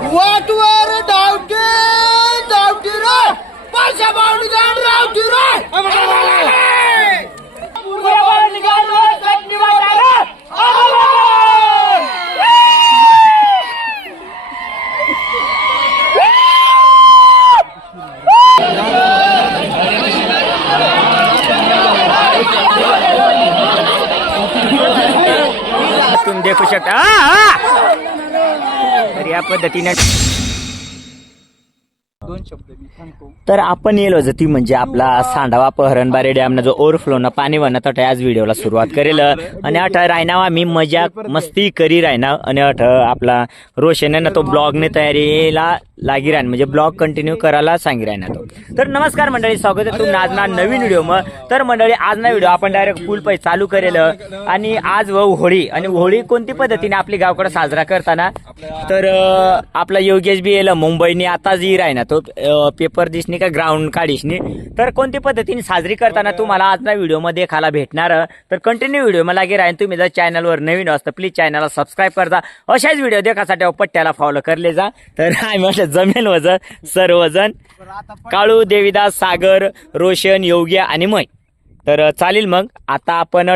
वाटवर डावटी डावटी रे पैसा बावडी जाण रावटी रे पुऱ्या बाळ निघाल रे चटणी वाटा रे तुम्ही देखू शकता तर या पद्धतीने दोन शब्द मी सांगतो. तर आपण येलो ती म्हणजे आपला सांडावा हरणबारी डॅमना जो ओव्हरफ्लो न पाणी वनत आज व्हिडिओला सुरुवात करेल आणि अठ रायना मी मजा मस्ती करी रायना आणि अठ आपला रोशन ना तो ब्लॉगने तयारीला लागी राहीन म्हणजे ब्लॉग कंटिन्यू करायला सांगी राहीना तो. तर नमस्कार मंडळी, स्वागत आहे तुम्ही आज ना नवीन व्हिडिओ मग. तर मंडळी आज ना व्हिडिओ आपण डायरेक्ट फुल पै चालू करेल आणि आज होळी आणि होळी कोणती पद्धतीने आपली गावकडे साजरा करताना तर आपला योगेश बी येलं मुंबईने आता जी राहीना तो पेपर दिसणे का ग्राउंड काढीशनी तर कोणती पद्धतीने साजरी करताना तुम्हाला आज ना व्हिडिओ मध्ये खायला भेटणार. तर कंटिन्यू व्हिडिओ मला लागे राहीन. तुम्ही जर चॅनलवर नवीन असतं प्लीज चॅनलला सबस्क्राईब करता. अशाच व्हिडिओ देखासाठी पट्ट्याला फॉलो करले जा. तर आम्ही जमेल वजन सर्वजण काळू देवीदास सागर रोशन योग्य आणि मै तर चालेल. मग आता आपण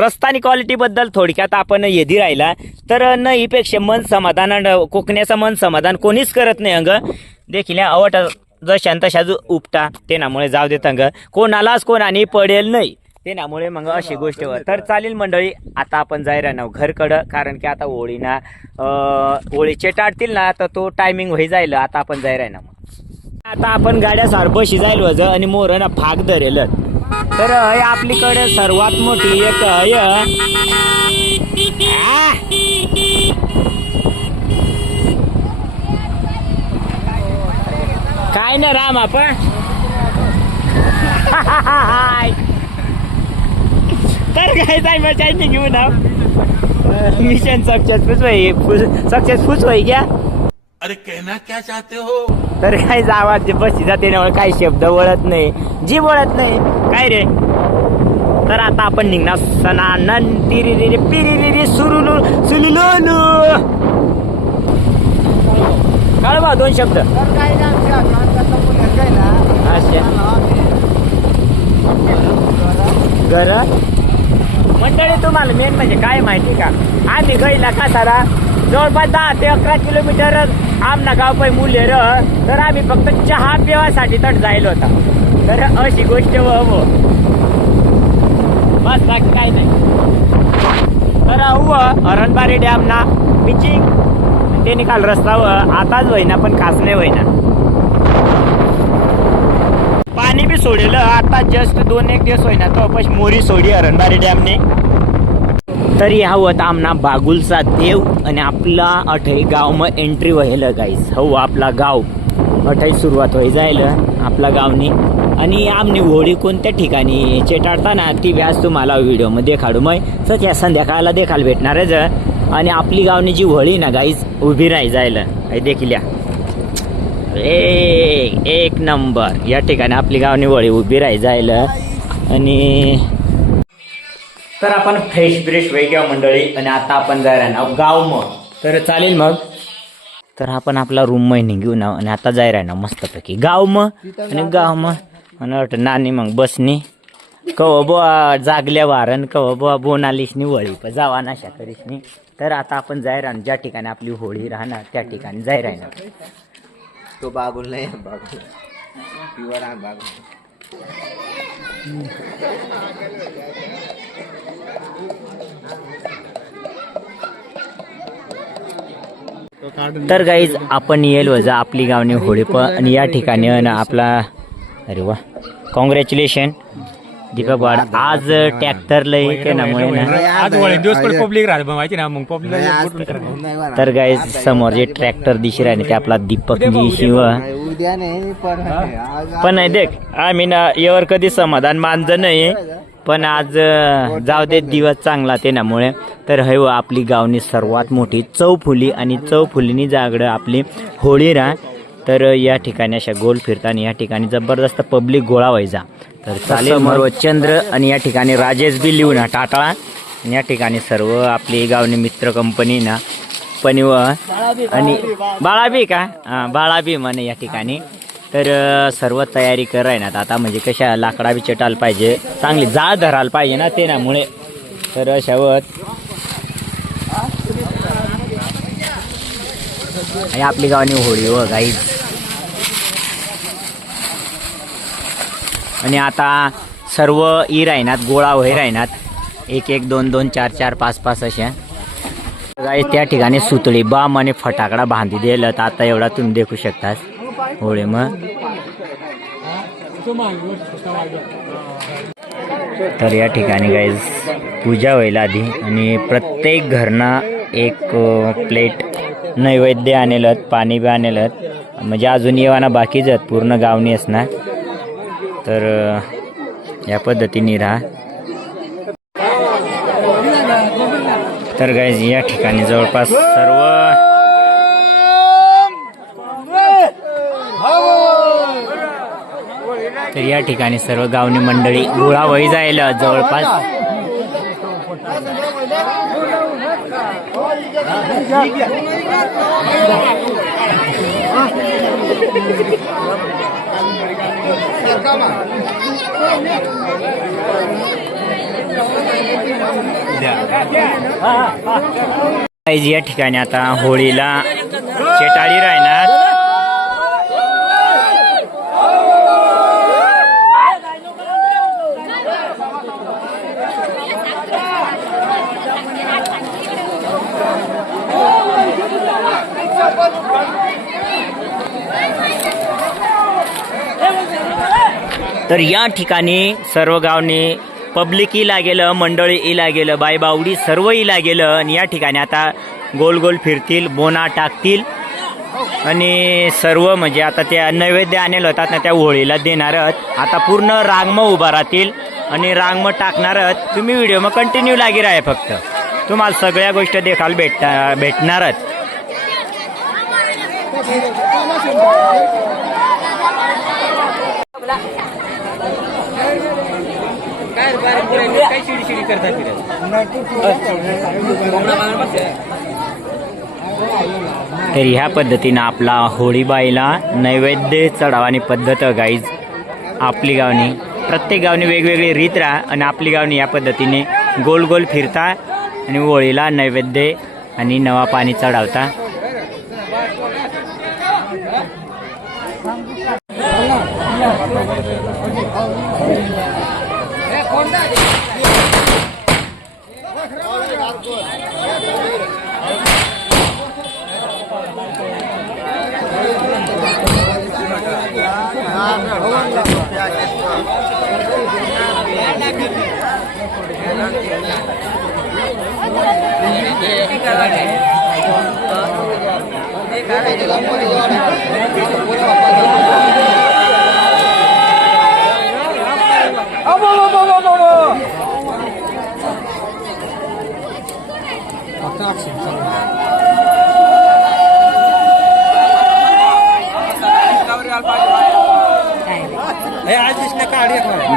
रस्ता आणि क्वालिटी बद्दल थोडक्यात आपण येदी राहिला तर नईपेक्षा मन समाधान कोकण्याचं मन समाधान कोणीच करत नाही अंग देखील अवट जशान तशा उपटा तेनामुळे जाऊ देत अंग कोणालाच कोणाने पडेल नाही तेनामुळे मग अशी गोष्ट. तर चालेल मंडळी आता आपण जायला ना घरकडं कारण की आता होळीना होळीचे टाळतील ना तर तो टायमिंग होई जाईल. आता आपण जायला ना मग आता आपण गाड्या सारबशी जाईल वज आणि मोर ना फाग धरेल. तर आपलीकडे सर्वात मोठी एक काय ना राम आपण तर काय जाय मचायनी घेऊ ना मिशन सक्सेसफुल होई गया. अरे कहना क्या चाहते हो. तर काय आवाज बसती जाते ना काही शब्द वळत नाही जी वळत नाही काय रे. तर आता आपण निघणार सनानन तिरी पिरी सुरुलू सुलुलू कळवा दोन शब्द घर मंडळी. तुम्हाला मेन म्हणजे काय माहिती का आम्ही गईला का सारा जवळपास 10 ते 11 किलोमीटर आमना गाव पै मूल्य तर आम्ही फक्त चहा पिवासाठी तर जायला होता. तर अशी गोष्ट बस बाकी काय नाही. तर हरणबारी डॅम ना पिचिंग ते निकाल रस्ता आताच होईना पण खास नाही होईना पाणी बी सोडेल आता जस्ट 2-1 दिवस होईना तो पश मोरी सोडी हरणबारी डॅमने. तरी हवं आमना बागुलचा देव आणि आपला अठई गाव मग एंट्री व्हायला गाईस हो आपला गाव अठई सुरुवात होई जाईल आपला गावनी. आणि आमनी होळी कोणत्या ठिकाणी चेटाडताना ती व्यास तुम्हाला व्हिडिओ मध्ये देखाडू मग सध्या संध्याकाळला देखायला भेटणारच. आणि आपली गावनी जी होळी ना गाईस उभी राही जायला देखील एक नंबर या ठिकाणी आपली गावनी होळी उभी राही जायला. आणि तर आपण फ्रेश वेग घ्या मंडळी आणि आता आपण जायला ना गाव मग तर चालेल. मग तर आपण आपला रूम मै निघू ना आणि आता जायला ना मस्तपैकी गाव मग आणि गाव मग आणि नानी मग बसनी कव बुवा जागल्या वारण कव बुवा बोनालीसनी वळी जावा नाशा करीसनी. तर आता आपण जायला ज्या ठिकाणी आपली होळी राहणार त्या ठिकाणी जायला ना तो बागुल नाही बागुल पिवळा बागुल. तर गाईज आपण येईल वजा आपली गावनी होळी पण आणि या ठिकाणी आपला अरे वा कॉंग्रॅच्युलेशन दीपक वाड आज ट्रॅक्टर लई के नामुळे ना. तर गाईज समोर जे ट्रॅक्टर दिशी राहिले ते आपला दीपक शिव पण नाही देख आम्ही ना यावर कधी समाधान मानलं नाही पण आज जाऊ दे दिवस चांगला ते नामुळे. तर हे आपली गावनी सर्वात मोठी चौफुली आणि चौफुलीनी जागडं आपली होळी राह. तर या ठिकाणी अशा गोल फिरताना या ठिकाणी जबरदस्त पब्लिक गोळा व्हायचा. तर चालेल मग चंद्र आणि या ठिकाणी राजेश बी लिहून टाटाळा आणि या ठिकाणी सर्व आपली गावनी मित्र कंपनी ना कंपनी व आणि बाळाबी का हा बाळाबी म्हणे या ठिकाणी. तर सर्व तयारी कर ना आता म्हणजे कशा लाकडा बी चटायला पाहिजे चांगली जाळ धरायला पाहिजे ना ते नामुळे. तर अशावर आणि आपली गावानी होळी व गाईज. आणि आता सर्व ई राहणार गोळा वही राहणार 1 1 2 2 4 4 5 5 अशा गाईज. त्या ठिकाणी सुतळी बाम आणि फटाकडा बांधी दिलं तर आता एवढा तुम्ही देखू शकता होळी मग. तर या ठिकाणी गाईज पूजा होईल आधी आणि प्रत्येक घरना एक प्लेट नैवेद्य आणलं पाणी बी आणलं म्हणजे अजून येवाना बाकीच आहेत पूर्ण गावनी असणार. तर या पद्धतीने राहा. तर गाईज या ठिकाणी जवळपास सर्व तर या ठिकाणी सर्व गावनी मंडळी गोळा वही जायला जवळपास. या ठिकाणी आता होळीला चेटाळी राहणार. तर या ठिकाणी सर्व गावनी पब्लिक इला गेलं मंडळी इला गेलं बाई बावडी सर्व इला गेलं. आणि या ठिकाणी आता गोल गोल फिरतील बोना टाकतील आणि सर्व म्हणजे आता त्या नैवेद्य आणले होतात ना त्या होळीला देणार. आता पूर्ण रांगम उभा राहतील आणि रांगम टाकणार. तुम्ही व्हिडिओ मग कंटिन्यू लागी राहा फक्त तुम्हाला सगळ्या गोष्टी देखायला भेटणारच. तर ह्या पद्धतीनं आपला होळीबाईला नैवेद्य चढावानी पद्धत गाईज आपली गावनी प्रत्येक गावनी वेगवेगळी रीत राहा. आणि आपली गावनी या पद्धतीने गोल गोल फिरता आणि होळीला नैवेद्य आणि नवा पाणी चढावता.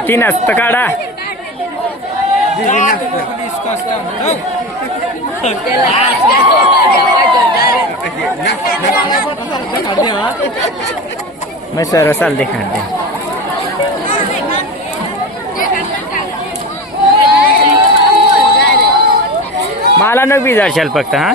तीन असतं काढा मैं सर्व साल देखा दे मला न बी जाशाल फक्त हा.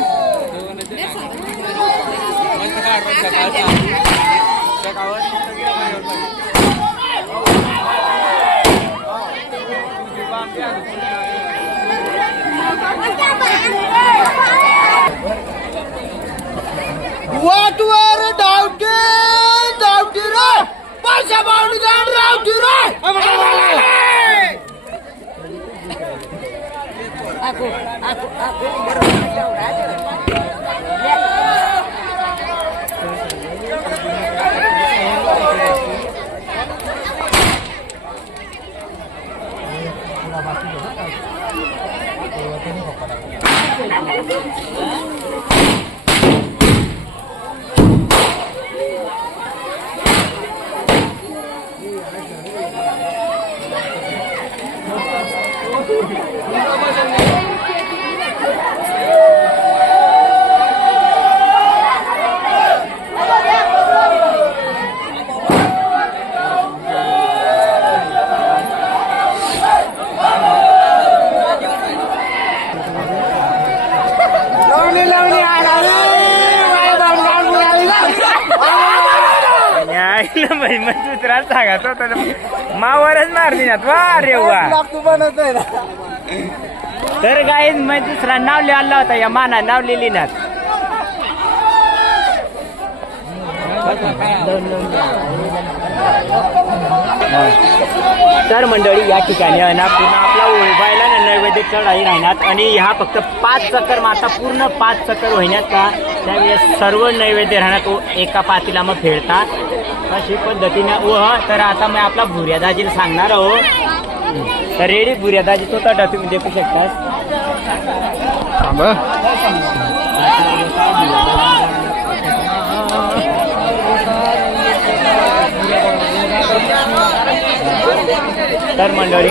वाटवर डावटी डावटी रे पैसा बावडी जाण रावटी रे. दुसरा सांगायचं होतं मावरच मार दिनात वा रे वा. तू बनवत आहे ना. तर गाईज मग दुसरा नाव लिहायला होता या माना नाव लिहिली ना. तर मंडळी या ठिकाणी ना पुन्हा आपला ओळबायला नैवेद्य चढाई राहणार आणि ह्या फक्त 5 चक्कर माता पूर्ण 5 चक्कर होण्यात का त्यावेळेस सर्व नैवेद्य राहणार तो एका पातीला मग फेडतात अशी पद्धतीने तर आता मी आपला भुर्यादाजीला सांगणार आहो. तर रेडी भुर्यादाजी तो तटा तुम्ही देखू शकता. तर मंडळी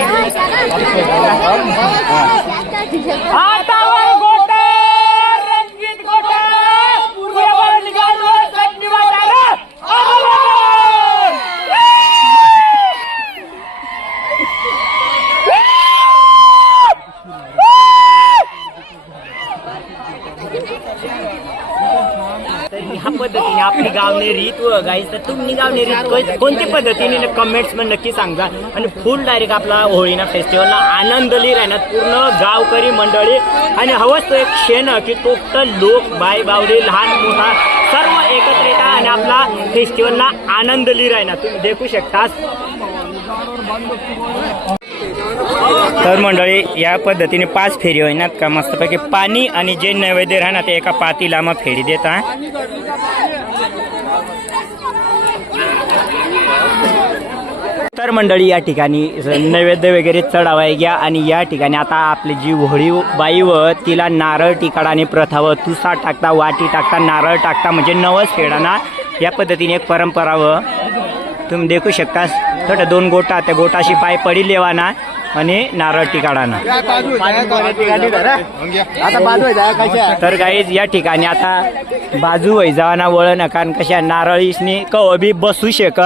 ह्या पद्धतीने आपली गावने रीत व गाईस तर तुम्ही गावने रीत कोणत्या पद्धतीने कमेंट्स मध्ये नक्की सांगा. आणि फुल डायरेक्ट आपला होळीना फेस्टिवलला आनंदली राहणार पूर्ण गावकरी मंडळी आणि हवंच तो एक क्षण की टोटल लोक बाय बावडे लहान मोठा सर्व एकत्र येतात आणि आपला फेस्टिवलला आनंदली राहणार तुम्ही देखू शकता. तर मंडळी या पद्धतीने 5 फेरी होईनात का मस्तपैकी पाणी आणि जे नैवेद्य राहणार ते एका पातीला मग फेरी देता. तर मंडळी या ठिकाणी नैवेद्य वगैरे चढावाय घ्या आणि या ठिकाणी आता आपली जी होळी बाई व तिला नारळ टिकाडाने प्रथा व तुसा टाकता वाटी टाकता नारळ टाकता म्हणजे नवस फेडाना या पद्धतीने एक परंपरा व तुम्ही देखू शकता. थोडं 2 गोटा त्या गोटाशी पाय पडी लेवाना आणि नारळ टिकाडाना. तर गाईज या ठिकाणी आता बाजू वय जावाना वळ नका कशा नारळीसनी कवी बसू शक.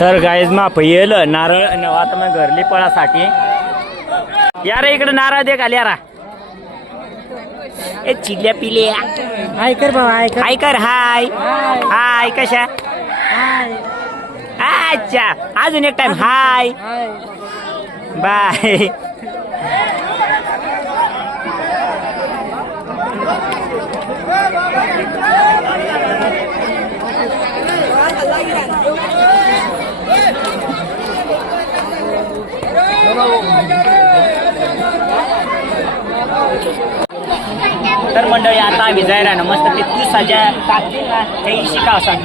तर गाईज माप येल नारळ आता मग घरली पळासाठी यार इकडे नारळ दे घाल यारा. ए चिल्ल्या पिल्या हाय कर बाबा हाय कर. हाय हाय कशा अच्छा अजून एक टाइम हाय बाय. तर मंडळी आता विजायला ना मस्त ते तू सजा टाकते ना काही शिकाव सांग.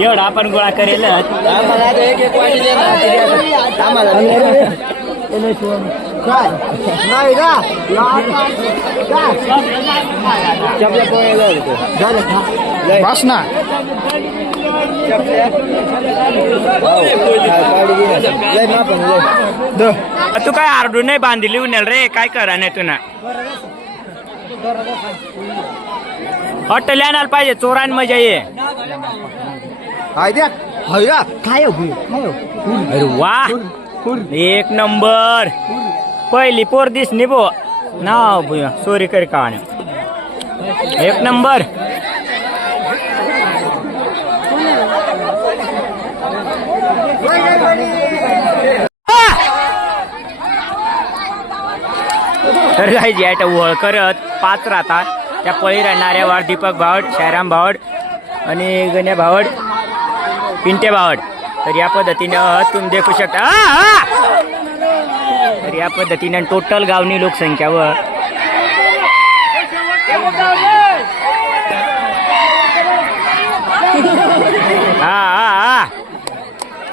एवढा आपण गोळा करेल आम्हाला एक एक वाटी दे ना आम्हाला नाही का बस ना तू काय आरडू नाही बांधली उन्हाळ रे काय करा नाही तू ना हॉटेल आणायला पाहिजे चोरान मजा ये हाय द्या हैरा काय अरे वा एक नंबर पहिली पोर दिसली बो नाव भुया चोरी करी का एक नंबर तर जायची आहे वळ करत 5 राहतात त्या पळी राहणाऱ्या वाढ दीपक भावड शायराम भावड आणि गण्या भावड पिंटे भावड तर या पद्धतीनं तुम्ही देखू शकता तर या पद्धतीनं टोटल गावनी लोकसंख्या व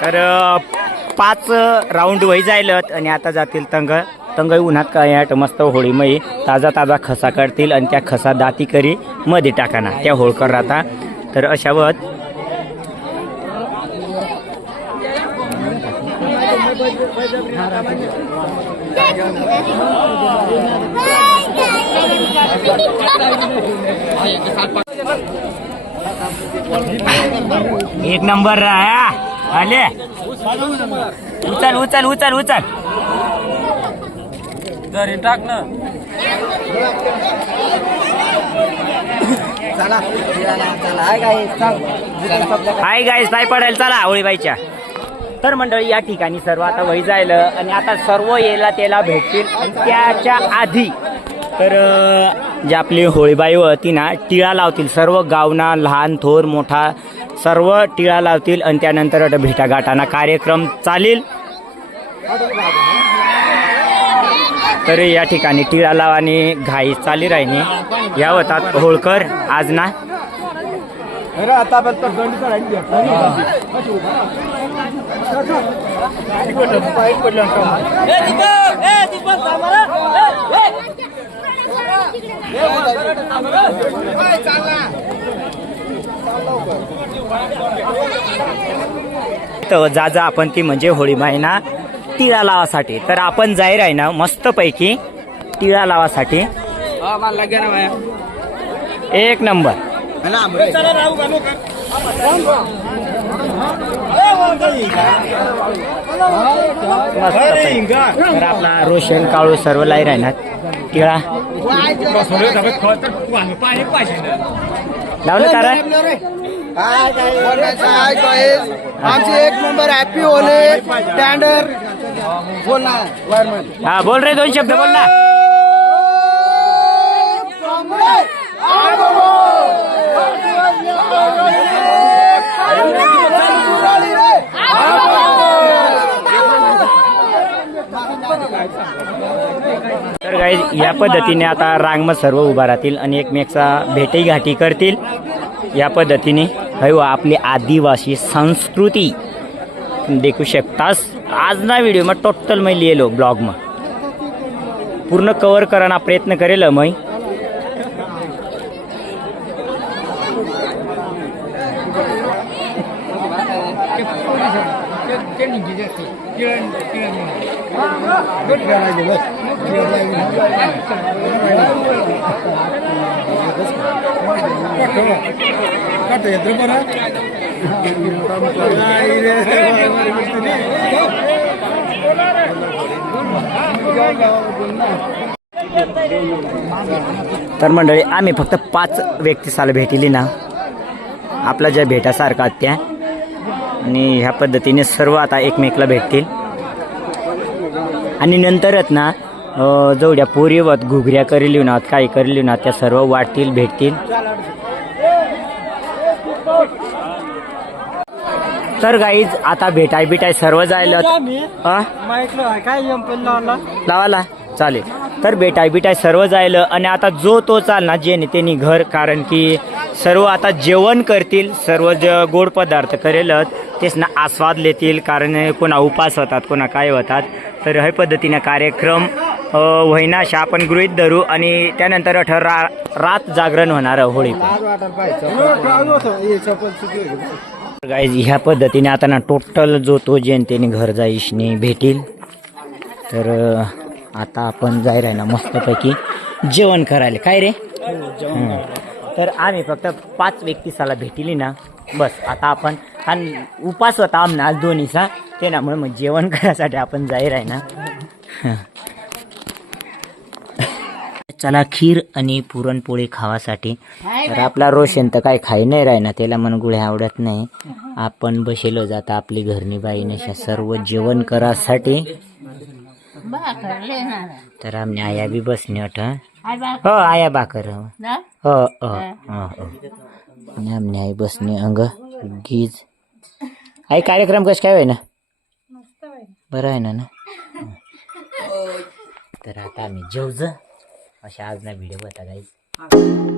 तर 5 राऊंड वही जायलत आणि आता जातील तंगई उन्हात काय मस्त होळीमयी ताजा खसा काढतील आणि त्या खसा दाती करी मध्ये टाकाना त्या होळकर राहता तर अशावत एक नंबर रहा आले उचल टाक ना हाय गाईस पाय पडेल चला होळीबाईच्या तर मंडळी या ठिकाणी सर्व आता वही जायला आणि आता सर्व याला त्याला भेटतील आणि त्याच्या आधी तर जे आपली होळीबाई होती ना टिळा लावतील सर्व गावना लहान थोर मोठा सर्व टिळा लावतील आणि त्यानंतर भेटागाठाना कार्यक्रम चालेल तर या ठिकाणी टिळा लावानी घाई चाली राहिनी या होतात होळकर आज ना तर जा आपण ती म्हणजे होळी महिना टिळा लावासाठी तर आपण जाहीर आहे ना मस्त पैकी टिळा लावासाठी एक नंबर तर आपला रोशन काळू सर्व लाई राहणार टिळा लावलं कारण आमचे एक नंबर हॅपी होले स्टँडर्ड बोल ना हा बोल रे 2 शब्द बोल ना तर गाईज या पद्धतीने आता रांगमत सर्व उभा राहतील आणि एकमेकचा भेटी घाटी करतील या पद्धतीने हो आपली आदिवासी संस्कृती देखू शकतास आज ना व्हिडिओ में टोटल मैं लिहिलो ब्लॉग में पूर्ण कवर करना प्रयत्न करेल मैं तर मंडळी आम्ही फक्त 5 व्यक्तीसाला भेटिली ना आपला ज्या भेटासारखा त्या आणि ह्या पद्धतीने सर्व आता एकमेकला भेटतील आणि नंतरच ना जेवढ्या पोरीवत घुगऱ्या करेली ना काही करेली ना त्या सर्व वाटतील भेटतील तर गाईज आता भेटाय सर्व जायला हा लावाला चालेल. तर भेटाय सर्व जायला आणि आता जो तो चालना जेणे त्यांनी घर, कारण की सर्व आता जेवण करतील, सर्व गोड पदार्थ करेल तेच ना आस्वाद लेतील, कारण कोणा उपास होतात कोणा काय होतात. तर ह्या पद्धतीने कार्यक्रम होईनाशा आपण गृहीत धरू आणि त्यानंतर रात जागरण होणार होळी. गाईज ह्या पद्धतीने आता ना टोटल जो तो जनतेने घर जाईशने भेटील. तर आता आपण जाय राही ना मस्तपैकी जेवण करायला काय रे. तर आम्ही फक्त 5 व्यक्तीसाला भेटिली ना बस. आता आपण आणि उपास होता आमना आज दोन्हीचा त्यामुळे मग जेवण करायसाठी आपण जाय राही ना. चला खीर आणि पुरणपोळी खावासाठी. तर आपला रोशन तर काय खाई नाही राही ना, त्याला मन गुळे आवडत नाही. आपण बसेलो जाता आपली घरनी बाईने सर्व जेवण करासाठी. तर आम्ही आया बी बसणे अठ हो आया बाकर हो हो आणि आमने आई बसणे अंग गीज. आई कार्यक्रम कस काय होय ना बरं आहे ना. तर आता आम्ही जेवज अशा आज ना व्हिडिओ बघा गाईज.